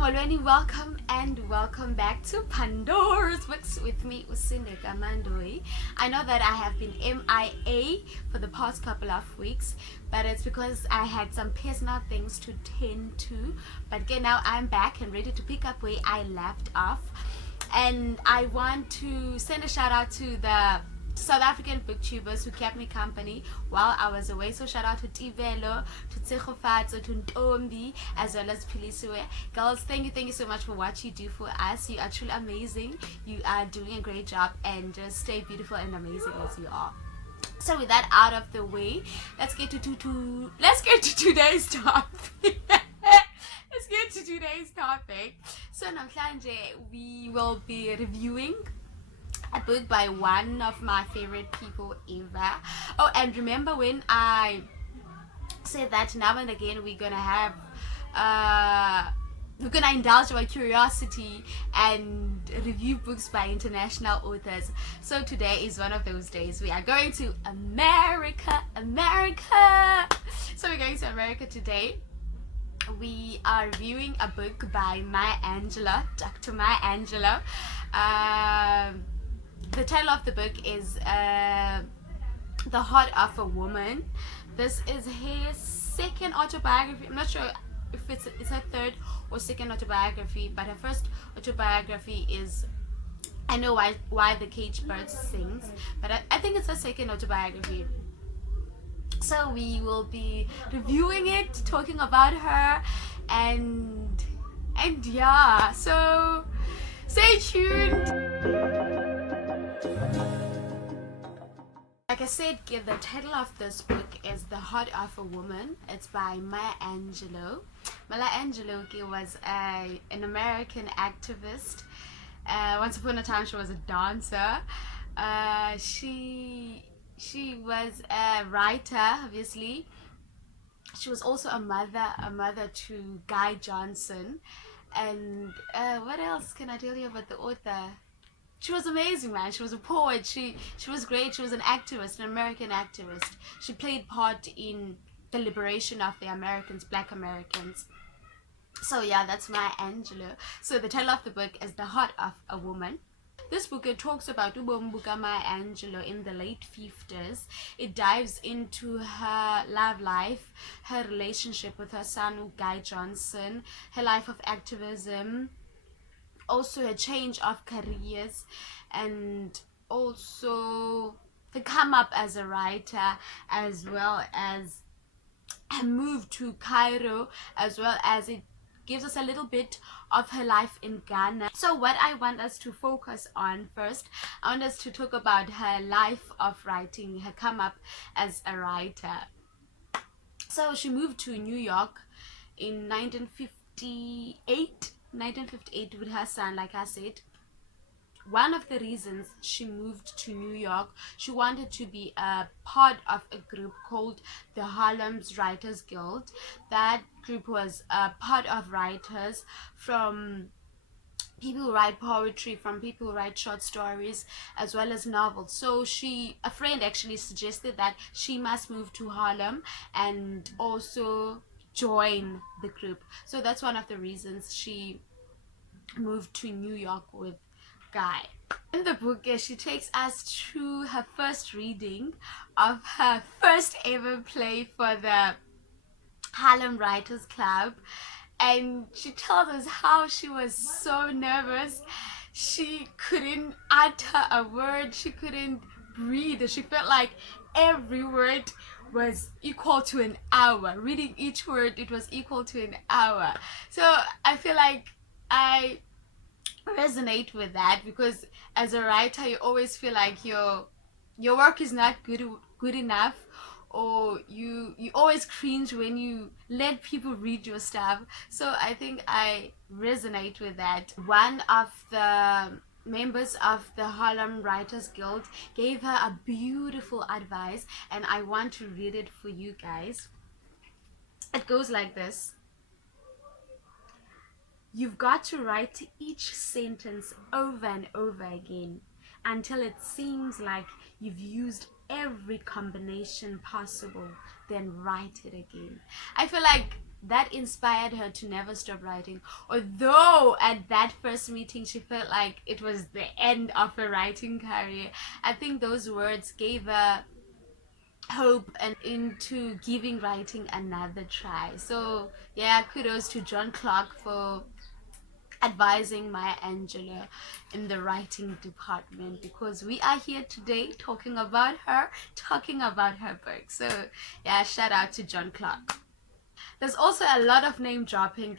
Molweni, welcome and welcome back to Pandora's Books with me, Usindeka Mandoi. I know that I have been MIA for the past couple of weeks, but it's because I had some personal things to tend to. But again, now I'm back and ready to pick up where I left off. And I want to send a shout out to the South African booktubers who kept me company while I was away. So shout out to Tivelo, to Tsechofatso, to Ntombi, as well as Pilisue. Girls, thank you so much for what you do for us. You are truly amazing. You are doing a great job, and just stay beautiful and amazing as you are. So with that out of the way, let's get to today's topic. Let's get to today's topic. So namhlanje we will be reviewing a book by one of my favorite people ever. Oh, and remember when I said that now and again we're gonna indulge our curiosity and review books by international authors. So today is one of those days. We are going to America. So we're going to America today. We are reviewing a book by Dr. Maya Angelou. The title of the book is The Heart of a Woman. This is her second autobiography. I'm not sure if it's her third or second autobiography, but her first autobiography is I Know Why the Caged Bird Sings, but I think it's her second autobiography. So we will be reviewing it, talking about her, and yeah, so stay tuned. Like I said, the title of this book is The Heart of a Woman. It's by Maya Angelou. Maya Angelou was an American activist. Once upon a time she was a dancer. She was a writer, obviously. She was also a mother to Guy Johnson. And what else can I tell you about the author? She was amazing, man. She was a poet. She was great. She was an activist, an American activist. She played part in the liberation of the Americans, Black Americans. So yeah, that's Maya Angelou. So the title of the book is The Heart of a Woman. This book, it talks about Ubombuka Maya Angelou in the late 50s. It dives into her love life, her relationship with her son, Guy Johnson, her life of activism, also a change of careers, and also the come up as a writer, as well as a move to Cairo, as well as it gives us a little bit of her life in Ghana. So what I want us to focus on first, I want us to talk about her life of writing, her come up as a writer. So she moved to New York in 1958 with her son. Like I said, one of the reasons she moved to New York, she wanted to be a part of a group called the Harlem's Writers Guild. That group was a part of writers, from people who write poetry, from people who write short stories, as well as novels. So a friend actually suggested that she must move to Harlem and also join the group. So that's one of the reasons she moved to New York with Guy. In the book, she takes us to her first reading of her first ever play for the Harlem Writers Club, and she tells us how she was so nervous. She couldn't utter a word, she couldn't breathe. She felt like every word was equal to an hour. Reading each word, it was equal to an hour. So I feel like I resonate with that, because as a writer you always feel like your work is not good enough, or you always cringe when you let people read your stuff. So I think I resonate with that. One of the members of the Harlem Writers Guild gave her a beautiful advice, and I want to read it for you guys. It goes like this: you've got to write each sentence over and over again until it seems like you've used every combination possible, then write it again. I feel like that inspired her to never stop writing. Although at that first meeting she felt like it was the end of her writing career, I think those words gave her hope and into giving writing another try. So yeah, kudos to John Clark for advising Maya Angelou in the writing department, because we are here today talking about her book. So yeah, shout out to John Clark. There's also a lot of name dropping.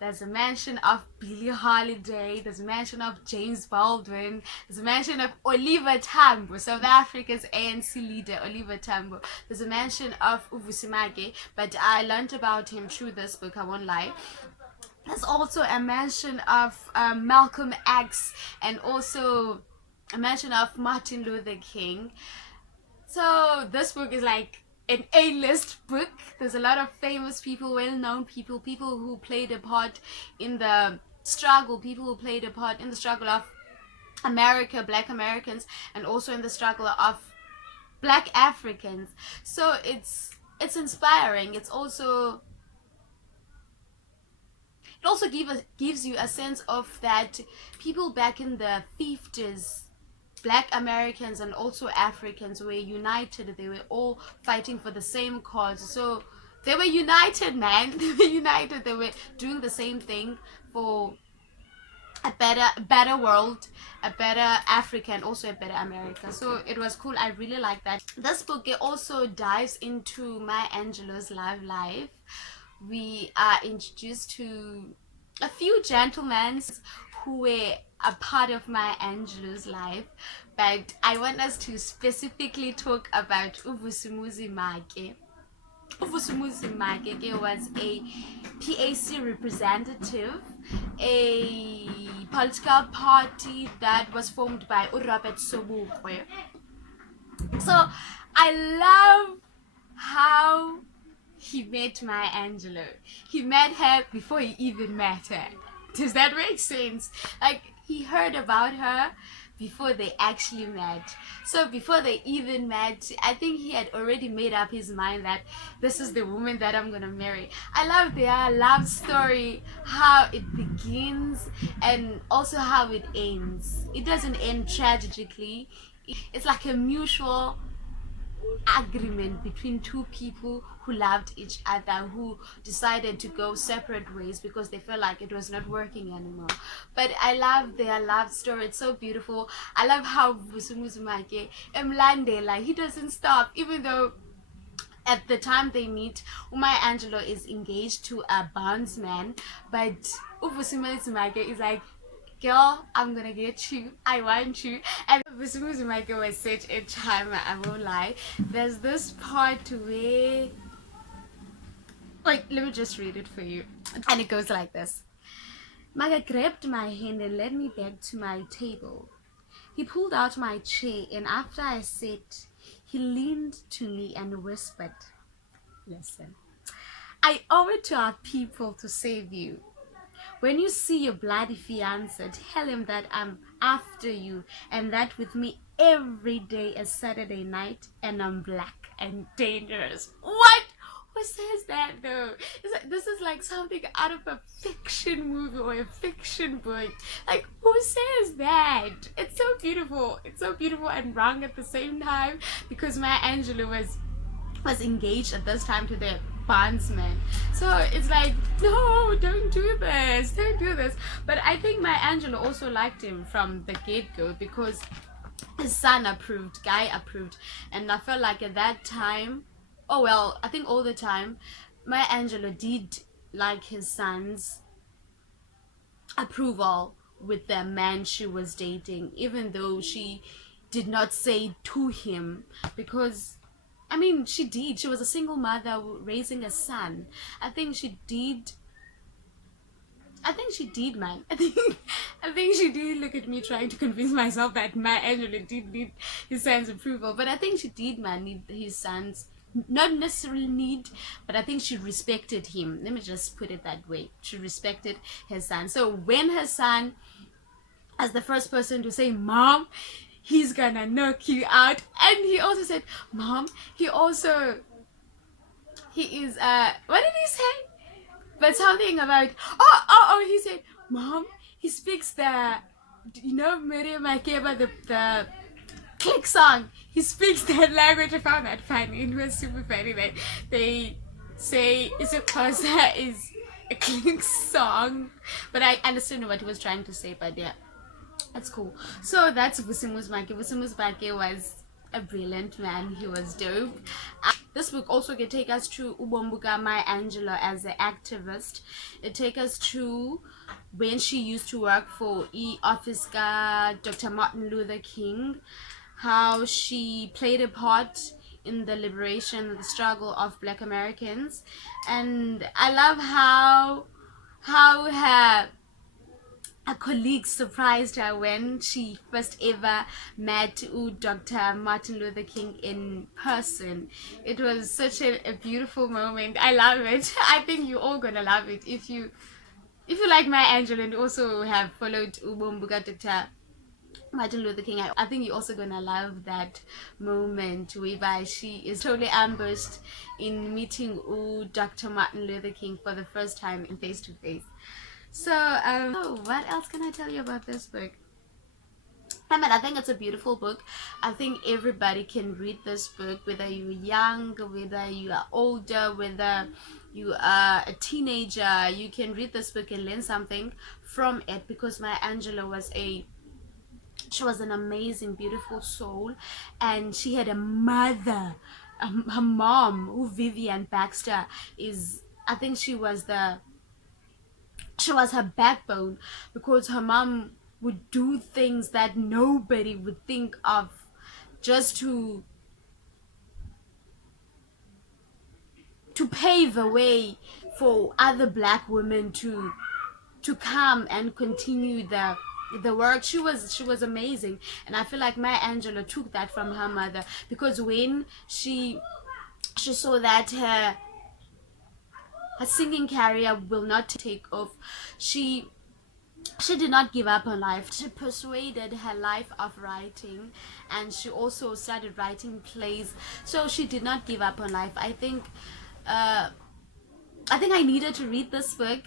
There's a mention of Billie Holiday. There's a mention of James Baldwin. There's a mention of Oliver Tambo, South Africa's ANC leader, Oliver Tambo. There's a mention of Uvusimage, but I learned about him through this book, I won't lie. There's also a mention of Malcolm X, and also a mention of Martin Luther King. So this book is like an A-list book. There's a lot of famous people, well-known people, people who played a part in the struggle, people who played a part in the struggle of America, Black Americans, and also in the struggle of Black Africans. So it's inspiring. It also gives you a sense of that people back in the 50s, Black Americans and also Africans, were united. They were all fighting for the same cause. So they were united, man. They were united. They were doing the same thing for a better world, a better Africa, and also a better America. So it was cool. I really like that. This book, it also dives into Maya Angelou's life. We are introduced to a few gentlemen who were a part of Maya Angelou's life, but I want us to specifically talk about Uvusumuzi Make. Uvusumuzi Make was a PAC representative, a political party that was formed by Robert Sobukwe. So I love how he met Maya Angelou. He met her before he even met her. Does that make sense? Like, he heard about her before they actually met. So before they even met, I think he had already made up his mind that this is the woman that I'm gonna marry. I love their love story, how it begins and also how it ends. It doesn't end tragically. It's like a mutual agreement between two people who loved each other, who decided to go separate ways because they felt like it was not working anymore. But I love their love story. It's so beautiful. I love how Vusumuzumake Mlandela, he doesn't stop, even though at the time they meet, Maya Angelou is engaged to a bondsman, but Uvusumuzumake is like, girl, I'm gonna get you, I want you. And Vusumuzumake was such a charmer, I won't lie. There's this part where, like, let me just read it for you. And it goes like this. Maga grabbed my hand and led me back to my table. He pulled out my chair, and after I sat, he leaned to me and whispered, listen, I owe it to our people to save you. When you see your bloody fiancé, tell him that I'm after you, and that with me every day is Saturday night, and I'm black and dangerous. What? Who says that though? This is like something out of a fiction movie or a fiction book. Like, who says that? It's so beautiful. It's so beautiful and wrong at the same time, because Maya Angelou was engaged at this time to the bondsman. So it's like, no, don't do this, don't do this. But I think Maya Angelou also liked him from the get-go, because his son approved, Guy approved, and I felt like at that time, oh well, I think all the time, Maya Angelou did like his son's approval with the man she was dating, even though she did not say to him, because I mean, she did. She was a single mother raising a son. I think she did, man. I think she did. Look at me trying to convince myself that Maya Angelou did need his son's approval. But I think she did, man, need his son's, not necessarily need, but I think she respected him. Let me just put it that way. She respected her son. So when her son, as the first person to say, Mom, he's gonna knock you out, and he also said, Mom, he also he is what did he say? But something about he said, Mom, he speaks the, you know, Miriam Makeba, the click song. He speaks that language. I found that funny. It was super funny that they say Isukhosa is a click song, but I understood what he was trying to say. But yeah, that's cool. So that's Vusimus Make. Vusimus Make was a brilliant man. He was dope. This book also can take us to Ubombuka Maya Angelou as an activist. It takes us to when she used to work for Office Dr. Martin Luther King, how she played a part in the liberation, the struggle of Black Americans, and I love how her colleagues surprised her when she first ever met Dr. Martin Luther King in person. It was such a beautiful moment. I love it. I think you're all gonna love it if you like Maya Angelou and also have followed Ubombuka Dr. Martin Luther King. I think you're also gonna love that moment whereby she is totally ambushed in meeting Dr. Martin Luther King for the first time in face to face. So, what else can I tell you about this book? I think it's a beautiful book. I think everybody can read this book, whether you're young, whether you are older, whether you are a teenager. You can read this book and learn something from it, because Maya Angelou was an amazing, beautiful soul, and she had a mother, her mom, who Vivian Baxter is. I think she was her backbone, because her mom would do things that nobody would think of, just to pave a way for other Black women to come and continue the work. She was amazing, and I feel like Maya Angelou took that from her mother, because when she saw that her singing career will not take off, she did not give up on life. She persuaded her life of writing, and she also started writing plays. So she did not give up on life. I think I needed to read this book,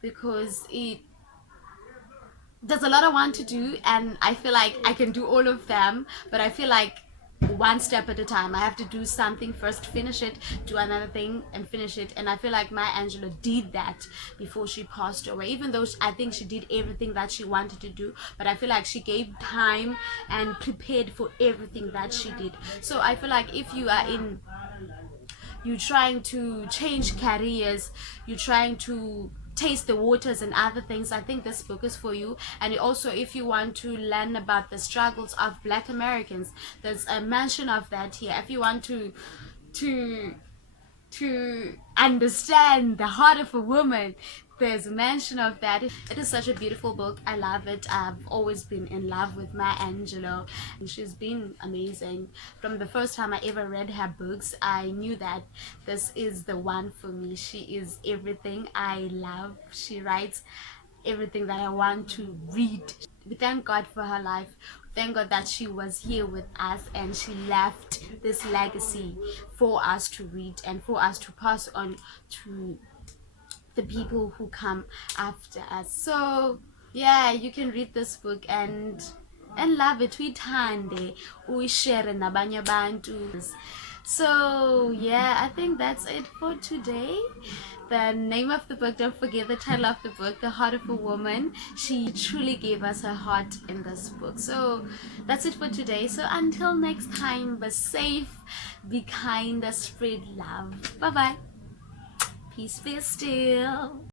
because there's a lot I want to do, and I feel like I can do all of them, but I feel like one step at a time. I have to do something first, finish it, do another thing, and finish it. And I feel like Maya Angelou did that before she passed away, even though I think she did everything that she wanted to do, but I feel like she gave time and prepared for everything that she did. So I feel like if you are you're trying to change careers, you're trying to taste the waters and other things, I think this book is for you. And also, if you want to learn about the struggles of Black Americans, there's a mention of that here. If you want to understand the heart of a woman, there's a mention of that. It is such a beautiful book. I love it. I've always been in love with Maya Angelou, and she's been amazing. From the first time I ever read her books, I knew that this is the one for me. She is everything I love. She writes everything that I want to read. We thank God for her life. Thank God that she was here with us, and she left this legacy for us to read and for us to pass on to the people who come after us. So yeah, you can read this book and love it. Uyithande, uyishare nabanye abantu. So yeah, I think that's it for today. The name of the book, don't forget the title of the book, The Heart of a Woman. She truly gave us her heart in this book. So that's it for today. So until next time, be safe, be kind, spread love. Bye bye. Peace be still.